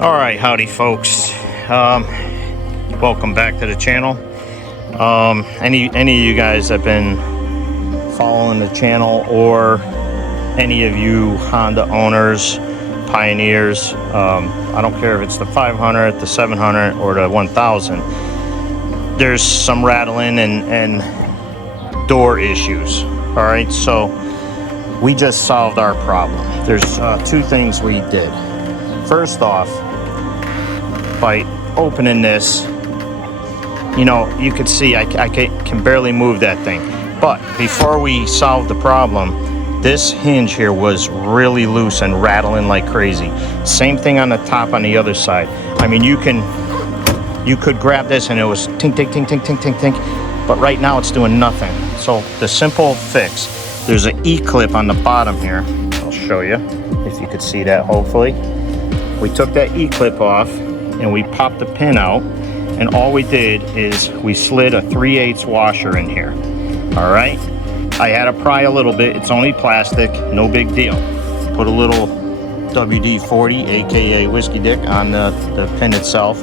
All right, howdy folks. Welcome back to the channel. Any of you guys have been following the channel, or any of you Honda owners, pioneers, I don't care if it's the 500, the 700, or the 1000, there's some rattling and door issues. All right, so we just solved our problem. There's two things we did. First off, by opening this, you know, you could see I can barely move that thing. But before we solved the problem, this hinge here was really loose and rattling like crazy. Same thing on the top on the other side. I mean, you could grab this and it was tink, tink, tink, tink, tink, tink, tink. But right now it's doing nothing. So the simple fix, there's an E-clip on the bottom here. I'll show you if you could see that, hopefully. We took that E-clip off and we popped the pin out, and all we did is we slid a 3/8 washer in here. All right, I had to pry a little bit. It's only plastic, no big deal. Put a little WD-40, aka whiskey dick, on the pin itself.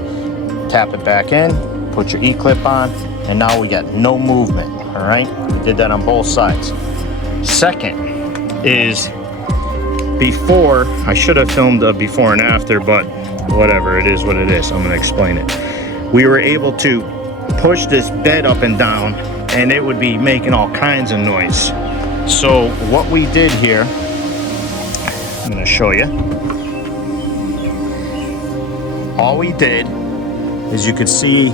Tap it back in, put your E-clip on, and now we got no movement. All right, we did that on both sides. Second is, before, I should have filmed a before and after, but whatever, it is what it is. I'm going to explain it. We were able to push this bed up and down, and it would be making all kinds of noise. So what we did here, I'm going to show you. All we did is, you could see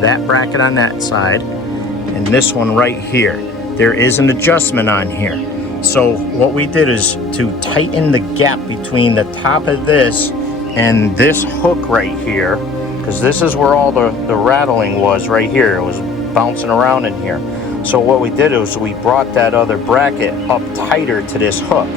that bracket on that side and this one right here. There is an adjustment on here. So what we did is to tighten the gap between the top of this and this hook right here, because this is where all the rattling was right here. It was bouncing around in here. So what we did was we brought that other bracket up tighter to this hook.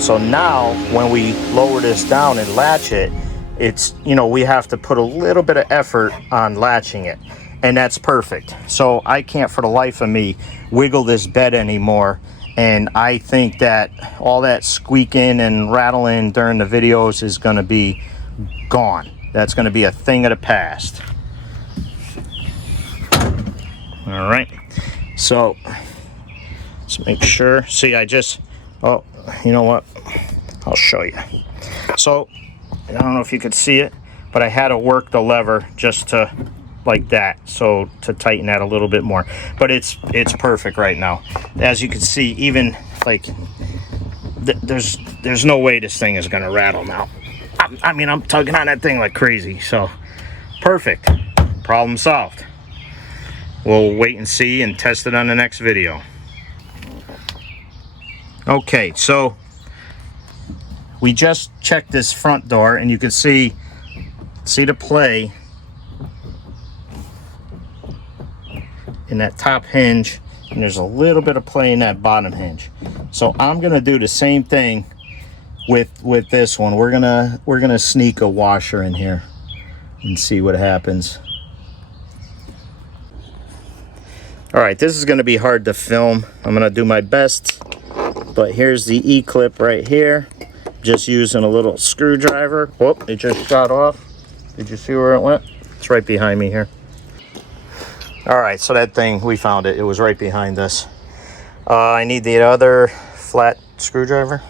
So now when we lower this down and latch it, it's, you know, we have to put a little bit of effort on latching it, and that's perfect. So I can't for the life of me wiggle this bed anymore. And I think that all that squeaking and rattling during the videos is going to be gone. That's going to be a thing of the past. All right. So let's make sure. See, I just, oh, you know what? I'll show you. So I don't know if you could see it, but I had to work the lever just to, like that, so to tighten that a little bit more. But it's perfect right now. As you can see, even like there's no way this thing is gonna rattle now. I mean, I'm tugging on that thing like crazy. So perfect, problem solved. We'll wait and see and test it on the next video. Okay, so we just checked this front door, and you can see the play in that top hinge, and there's a little bit of play in that bottom hinge. So I'm gonna do the same thing with this one. We're gonna sneak a washer in here and see what happens. All right, this is gonna be hard to film. I'm gonna do my best, but here's the E-clip right here. Just using a little screwdriver. Whoop, it just shot off. Did you see where it went? It's right behind me here. All right, so that thing, we found it. It was right behind us. I need the other flat screwdriver.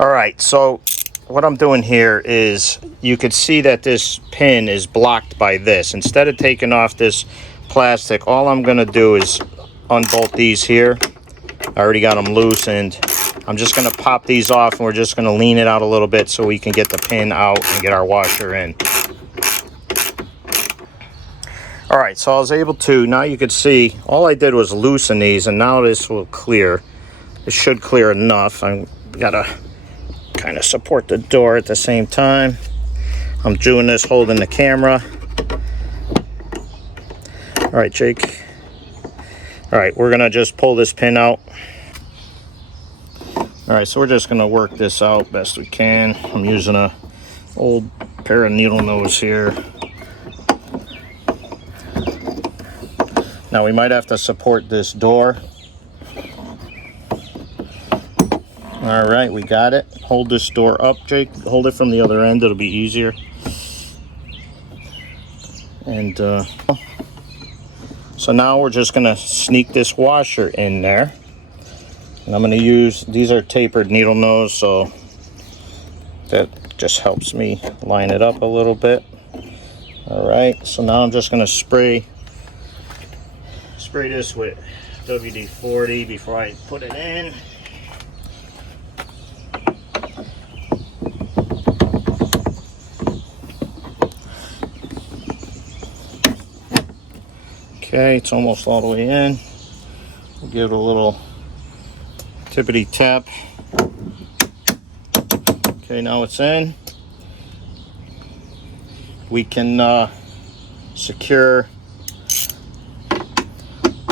All right, so what I'm doing here is, you could see that this pin is blocked by this. Instead of taking off this plastic, all I'm gonna do is unbolt these here. I already got them loosened. I'm just gonna pop these off, and we're just gonna lean it out a little bit so we can get the pin out and get our washer in. All right, so I was able to, now you can see, all I did was loosen these, and now this will clear. It should clear enough. I gotta kind of support the door at the same time. I'm doing this holding the camera. All right, Jake. All right, we're gonna just pull this pin out. All right, so we're just gonna work this out best we can. I'm using a old pair of needle nose here. Now we might have to support this door. All All right, we got it. Hold this door up, Jake. Hold it from the other end. It'll be easier. And so now we're just gonna sneak this washer in there. And I'm gonna use, these are tapered needle nose, so that just helps me line it up a little bit. All right, so now I'm just gonna spray this with WD-40 before I put it in. Okay, it's almost all the way in. We'll give it a little tippity tap. Okay, now it's in. We can secure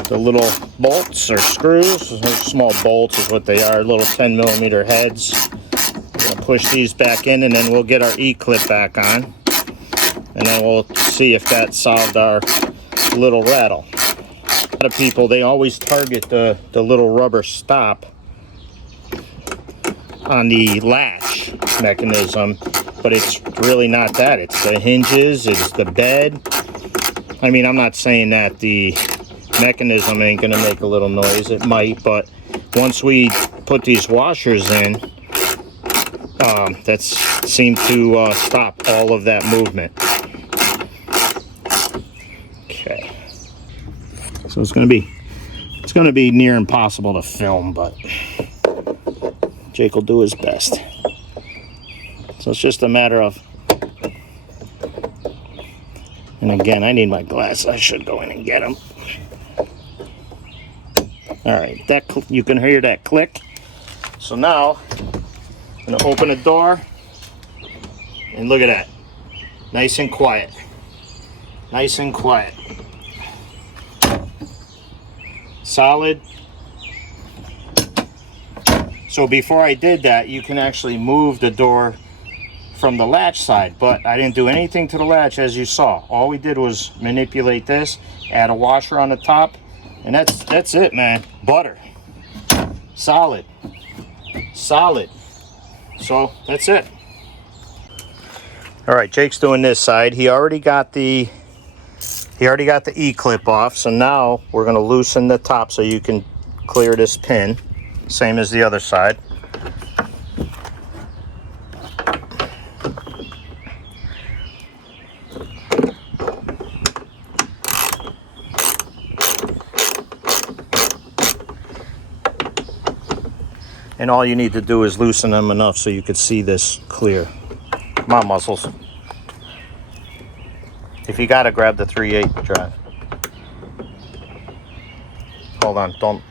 the little bolts or screws. Small bolts is what they are, little 10mm heads. We're gonna push these back in, and then we'll get our E-clip back on, and then we'll see if that solved our little rattle. A lot of people, they always target the little rubber stop on the latch mechanism, but it's really not that. It's the hinges, it's the bed. I mean, I'm not saying that the mechanism ain't gonna make a little noise. It might, but once we put these washers in, that's seemed to stop all of that movement. Okay, so it's gonna be near impossible to film, but Jake will do his best. So it's just a matter of, and again, I need my glasses. I should go in and get them. All right, that you can hear that click. So now I'm gonna open the door, and look at that, nice and quiet, nice and quiet, solid. So before I did that, you can actually move the door from the latch side, but I didn't do anything to the latch, as you saw. All we did was manipulate this, add a washer on the top, and that's it, man. Butter. Solid. Solid. So that's it. All right, Jake's doing this side. He already got the E-clip off, so now we're gonna loosen the top so you can clear this pin. Same as the other side. And all you need to do is loosen them enough so you could see this clear. Come on, muscles. If you gotta, grab the 3/8 drive. Hold on, don't.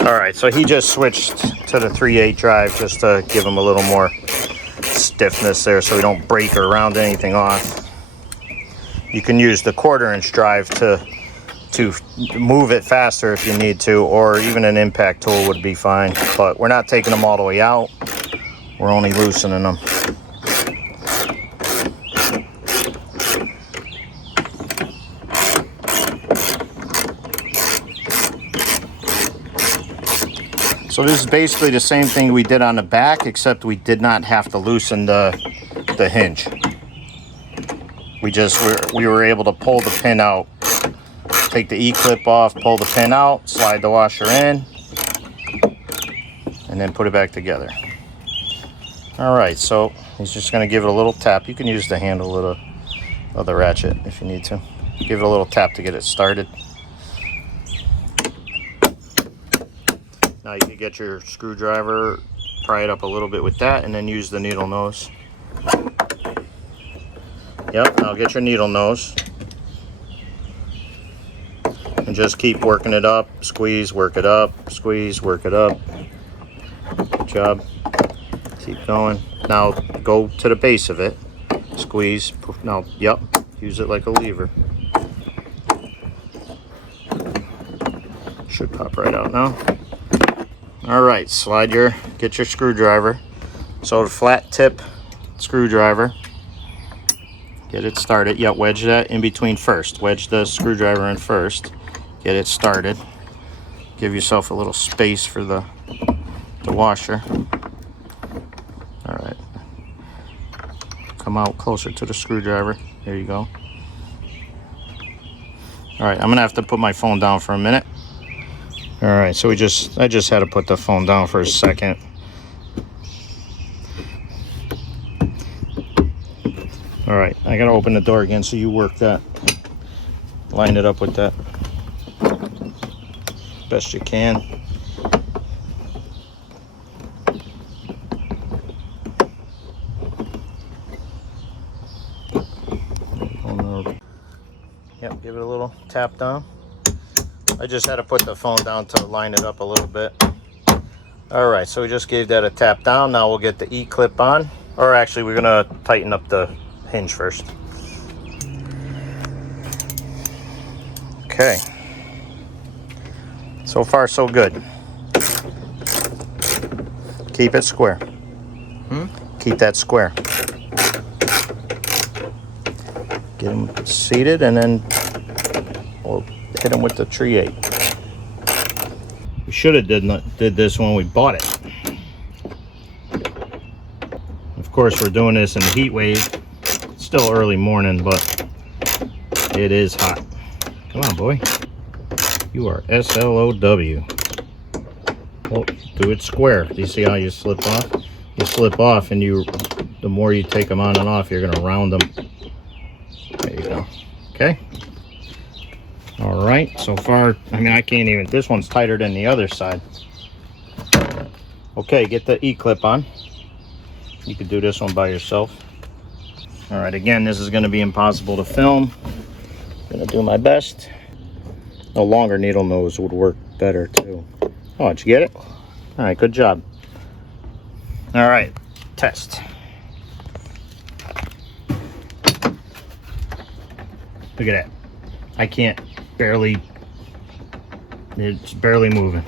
All right, so he just switched to the 3/8 drive just to give him a little more stiffness there so we don't break or round anything off. You can use the 1/4" drive to move it faster if you need to, or even an impact tool would be fine, but we're not taking them all the way out. We're only loosening them. So this is basically the same thing we did on the back, except we did not have to loosen the hinge. We were able to pull the pin out, take the E-clip off, pull the pin out, slide the washer in, and then put it back together. All right, so he's just gonna give it a little tap. You can use the handle of the ratchet if you need to. Give it a little tap to get it started. Now you can get your screwdriver, pry it up a little bit with that, and then use the needle nose. Yep, now get your needle nose. And just keep working it up, squeeze, work it up, squeeze, work it up. Good job. Keep going. Now go to the base of it, squeeze. Now, yep, use it like a lever. Should pop right out now. All right, get your screwdriver. So the flat tip screwdriver, get it started. Yeah, wedge that in between first. Wedge the screwdriver in first. Get it started. Give yourself a little space for the the washer. All right. Come out closer to the screwdriver. There you go. All right, I'm gonna have to put my phone down for a minute. All right, so I just had to put the phone down for a second. All right, I gotta open the door again so you work that. Line it up with that best you can. Yep, give it a little tap down. I just had to put the phone down to line it up a little bit. All right, so we just gave that a tap down. Now we'll get the E-clip on. Or actually, we're gonna tighten up the hinge first. Okay. So far, so good. Keep it square. Keep that square. Get them seated, and then we'll hit them with the tree 8. We should have did this when we bought it. Of course, we're doing this in the heat wave. It's still early morning, but it is hot. Come on, boy. You are SLOW. Well, do it square. Do you see how you slip off? You slip off, and the more you take them on and off, you're gonna round them. There you go. Okay. All right. So far, I mean, I can't even. This one's tighter than the other side. Okay, get the E-clip on. You could do this one by yourself. All right. Again, this is going to be impossible to film. I'm gonna do my best. A longer needle nose would work better too. Oh, did you get it? All right. Good job. All right. Test. Look at that. I can't barely, it's barely moving.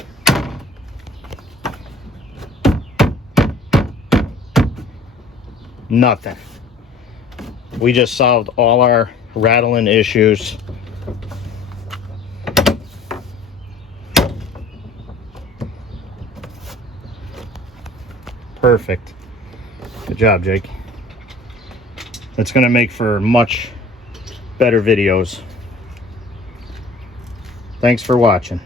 Nothing. We just solved all our rattling issues. Perfect. Good job, Jake. That's going to make for much better videos. Thanks for watching.